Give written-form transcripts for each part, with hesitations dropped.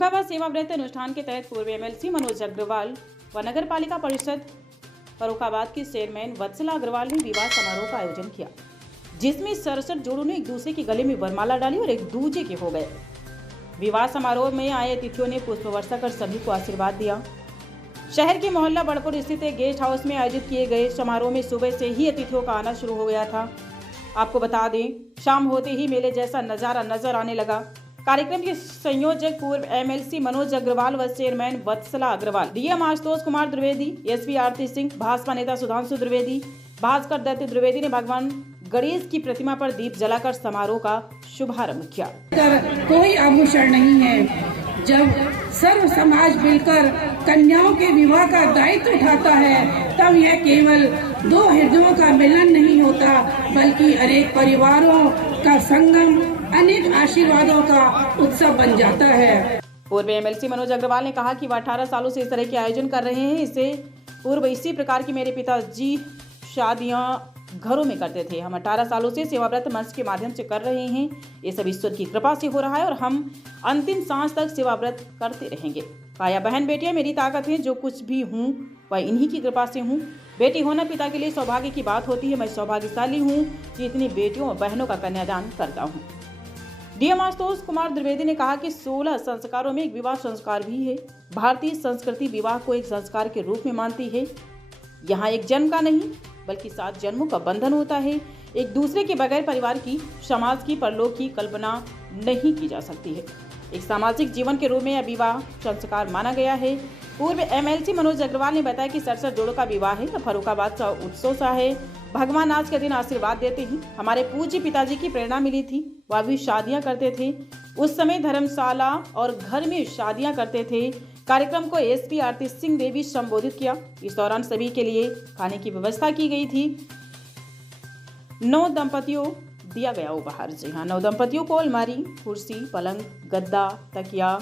फर्रुखाबाद सेवा व्रत अनुष्ठान के तहत पूर्व एमएलसी मनोज अग्रवाल व नगर पालिका परिषद फर्रुखाबाद के चेयरमैन वत्सला अग्रवाल ने विवाह समारोह का आयोजन किया, जिसमें 67 जोड़ों ने एक दूसरे के गले में वरमाला डाली और एक दूजे के हो गए। विवाह समारोह में आए अतिथियों ने पुष्प वर्षा कर सभी को आशीर्वाद दिया। शहर के मोहल्ला बड़पुर स्थित एक गेस्ट हाउस में आयोजित किए गए समारोह में सुबह से ही अतिथियों का आना शुरू हो गया था। आपको बता दें, शाम होते ही मेले जैसा नजारा नजर आने लगा। कार्यक्रम के संयोजक पूर्व एमएलसी मनोज अग्रवाल व चेयरमैन वत्सला अग्रवाल, डीएम आशुतोष कुमार द्विवेदी, एसपी आरती सिंह, भाजपा नेता सुधांशु द्विवेदी, भास्कर दत्त द्विवेदी ने भगवान गणेश की प्रतिमा पर दीप जलाकर समारोह का शुभारंभ किया। कोई आभूषण नहीं है। जब सर्व समाज मिलकर कन्याओं के विवाह का दायित्व उठाता है, तब यह केवल दो हृदयों का मिलन नहीं होता, बल्कि अनेक परिवारों का संगम, अनेक आशीर्वादों का उत्सव बन जाता है। पूर्व एमएलसी मनोज अग्रवाल ने कहा कि वह 18 सालों से इस तरह के आयोजन कर रहे हैं। इससे पूर्व इसी प्रकार की मेरे पिताजी शादियां घरों में करते थे। हम 18 सालों से सेवाव्रत मंच के माध्यम से कर रहे हैं। ये सब ईश्वर की कृपा से हो रहा है और हम अंतिम सांस तक सेवाव्रत करते रहेंगे। काया बहन बेटियां मेरी ताकत है। जो कुछ भी हूँ वह इन्हीं की कृपा से हूँ। बेटी होना पिता के लिए सौभाग्य की बात होती है। मैं सौभाग्यशाली हूँ कि इतनी बेटियों और बहनों का कन्यादान करता हूँ। डीएम आशुतोष कुमार द्विवेदी ने कहा कि 16 संस्कारों में एक विवाह संस्कार भी है। भारतीय संस्कृति विवाह को एक संस्कार के रूप में मानती है। यहाँ एक जन्म का नहीं बल्कि 7 जन्मों का बंधन होता है। एक दूसरे के बगैर परिवार की, समाज की, परलोक की कल्पना नहीं की जा सकती है। एक सामाजिक जीवन के रूप में यह विवाह संस्कार माना गया है। पूर्व एमएलसी मनोज अग्रवाल ने बताया कि 67 जोड़ों का विवाह है। फर्रुखाबाद का उत्सव सा है। भगवान आज के दिन आशीर्वाद देते हैं। हमारे पूज्य पिताजी की प्रेरणा मिली थी। वह भी शादियां करते थे। उस समय धर्मशाला और घर में शादियां करते थे। कार्यक्रम को एसपी आरती सिंह ने भी संबोधित किया। इस दौरान सभी के लिए खाने की व्यवस्था की गई थी। 9 दंपतियों दिया गया उपहार। जी हाँ, 9 दंपतियों को अलमारी, कुर्सी, पलंग, गद्दा, तकिया,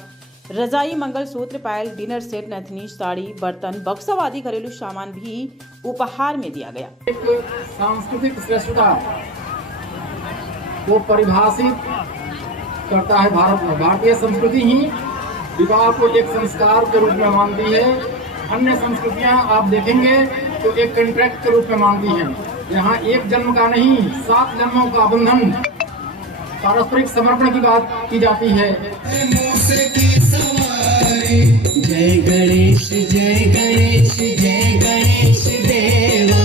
रजाई, मंगलसूत्र, पायल, डिनर सेट, नथनी, साड़ी, बर्तन, बक्सा आदि घरेलू सामान भी उपहार में दिया गया। एक सांस्कृतिक श्रेष्ठता को परिभाषित करता है भारत में। भारतीय संस्कृति ही विवाह को एक संस्कार के रूप में मानती है। अन्य संस्कृतियां आप देखेंगे तो एक कॉन्ट्रैक्ट के रूप में मानती हैं। यहाँ एक जन्म का नहीं, 7 जन्मों का बंधन, पारस्परिक समर्पण की बात की जाती है। जय गणेश जय गणेश जय गणेश देवा,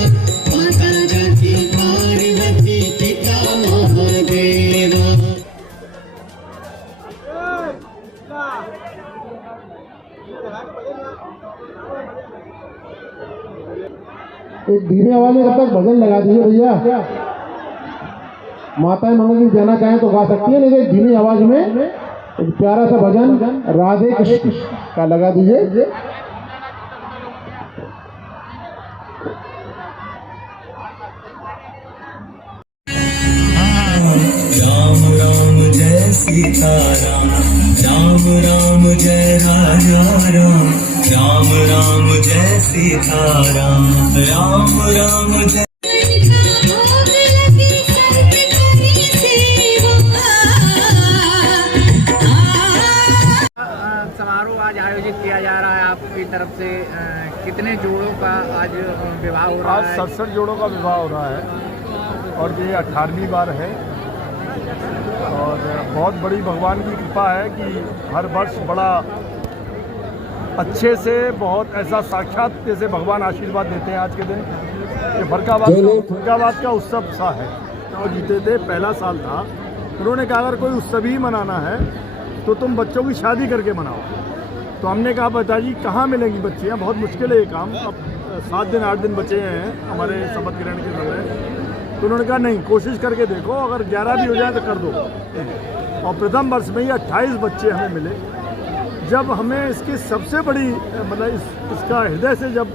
माता जगती पार्वती पिता महादेवा। एक धीमे आवाज में तब तक भजन लगा दीजिए भैया। माताएं मंगल की गाना चाहें तो गा सकती है, लेकिन एक धीमी आवाज में एक प्यारा सा भजन राधे कृष्ण का लगा दीजिए। राम राम जय सीताराम, राम राम जय राजा राम, राम राम जय सीताराम, राम राम जय। समारोह आज आयोजित किया जा रहा है आपकी तरफ से। कितने जोड़ों का आज विवाह हो रहा है? 67 जोड़ों का विवाह हो रहा है और ये 18वीं बार है। और बहुत बड़ी भगवान की कृपा है कि हर वर्ष बड़ा अच्छे से, बहुत ऐसा साक्षात जैसे भगवान आशीर्वाद देते हैं। आज के दिन ये फर्रुखाबाद का उत्सव सा है। वो जीते थे, पहला साल था। उन्होंने कहा अगर कोई उत्सव ही मनाना है तो तुम बच्चों की शादी करके मनाओ। तो हमने कहा पिताजी कहाँ मिलेंगी बच्चियाँ, बहुत मुश्किल है ये काम। अब 7 दिन 8 दिन बचे हैं हमारे शपथ ग्रहण के समय। तो उन्होंने कहा नहीं, कोशिश करके देखो, अगर 11 भी हो जाए तो कर दो। और प्रथम वर्ष में ही 28 बच्चे हमें मिले। जब हमें इसकी सबसे बड़ी मतलब इसका हृदय से जब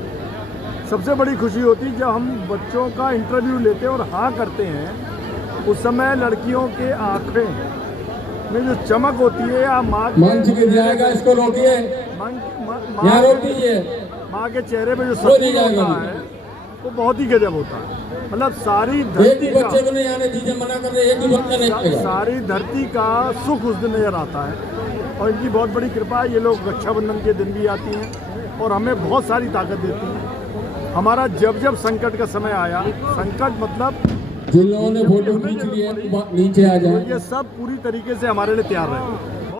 सबसे बड़ी खुशी होती जब हम बच्चों का इंटरव्यू लेते हैं और हाँ करते हैं, उस समय लड़कियों के आँखें में जो चमक होती है या माँ इसको रोकिए, माँ के चेहरे पे जो सुकून होता है वो बहुत ही गजब होता है। मतलब सारी धरती का, बच्चे को नहीं आने दीजिए, मना कर रहे हैं, सारी धरती का सुख उस दिन नजर आता है। और इनकी बहुत बड़ी कृपा है। ये लोग रक्षाबंधन के दिन भी आती हैं और हमें बहुत सारी ताकत देती हैं। हमारा जब जब संकट का समय आया, संकट मतलब जिन लोगों ने फोटो खींच लिए नीचे आ जाए, ये सब पूरी तरीके से हमारे लिए तैयार रहे।